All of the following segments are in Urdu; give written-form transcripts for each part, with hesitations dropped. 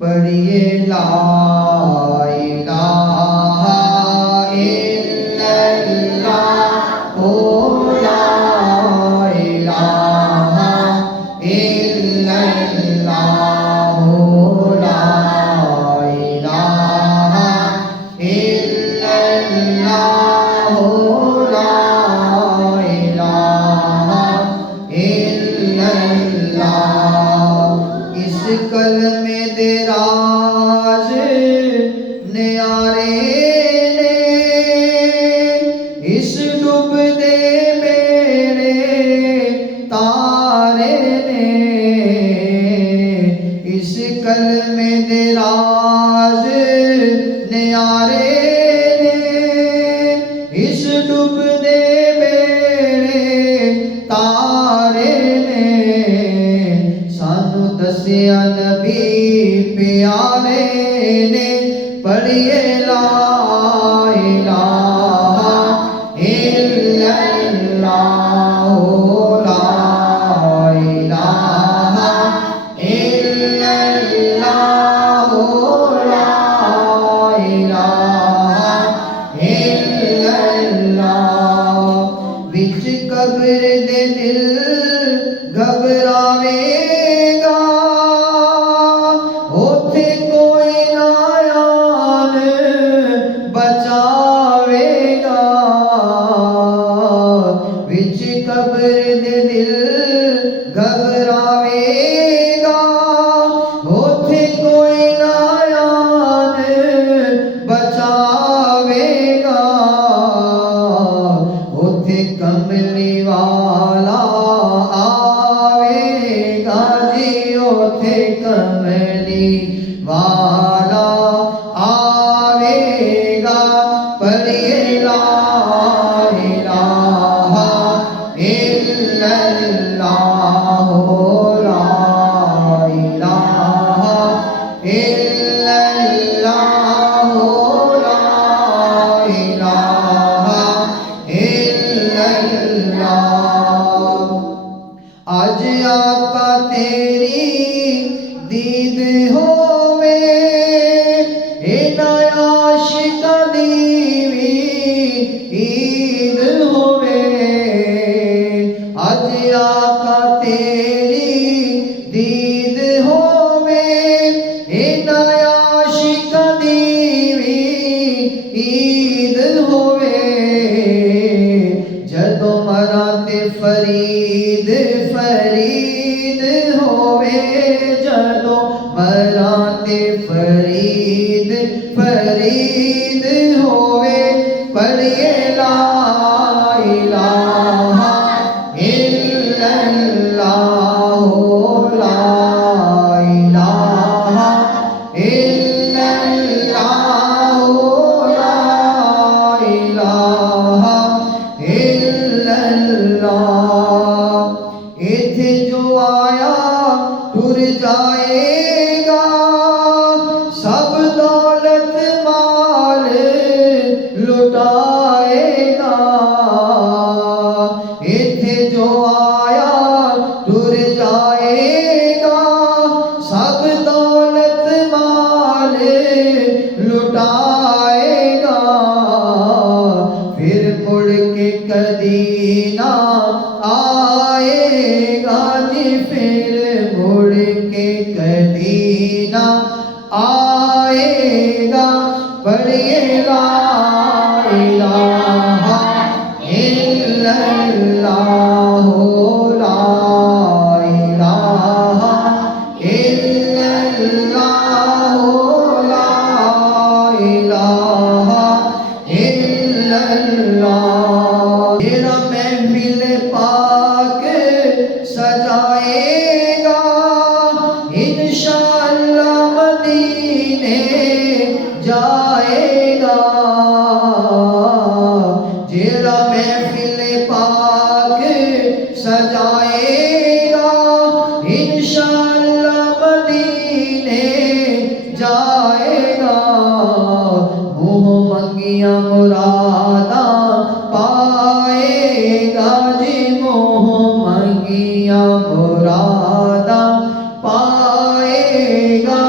پڑھیے لا الہ الا اللہ لا الہ الا اللہ لا الہ الا اللہ لا الہ الا اللہ اس کلمے دے راز نیارے نے اس ڈوب دے بیڑے تارے نے اس کلمے دے راز نیارے نے اس ڈوب دے بیڑے تارے نے سانو دسیا نبی پیارے نے پڑھیے لا الہ الا اللہ لا الہ الا اللہ لا الہ الا اللہ وچ قبر دے دل گھبراوے گا اوتھے کوئی نہ آن بچاوے گا وچ قبر دے دل گھبراوے گا اوتھے کوئی نہ آن بچاوے گا اوتھے کملی والا آوے گا جی اوتھے کملی والا آوے گا پڑھیے لا الہ الا اللہ لا الہ الا اللہ لا الہ الا اللہ آج آقا تیری دید ہووے اینا عاشقاں دی وی عید ہووے آج آقا تیری دید ہووے اینا عاشقاں دی وی عید ہووے جدوں مراں تے فرید فرید ہووے جدوں مراں تے فرید فرید ہووے پڑھیے لا الہ الا اللہ لا الہ الا اللہ لا الہ الا اللہ ایتھے جو آیا ٹر جائے گا سب دولت مال لٹائے گا ایتھے جو آیا ٹر جائے گا سب دولت مال لٹائے گا پھر مڑ کے کدی نہ آئے گا جی پھر مڑ کے کدی نہ آئے گا پڑھیے لا الہ الا اللہ لا الہ الا اللہ لا الہ الا اللہ تیرا محفل پاک سجائے گا انشاءاللہ مدینے جائے گا جیڑا محفل پاک سجائے گا انشاءاللہ مدینے جائے گا منہ منگیاں مراداں پائے گا جی منہ منگیاں مراداں پائے گا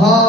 ہاں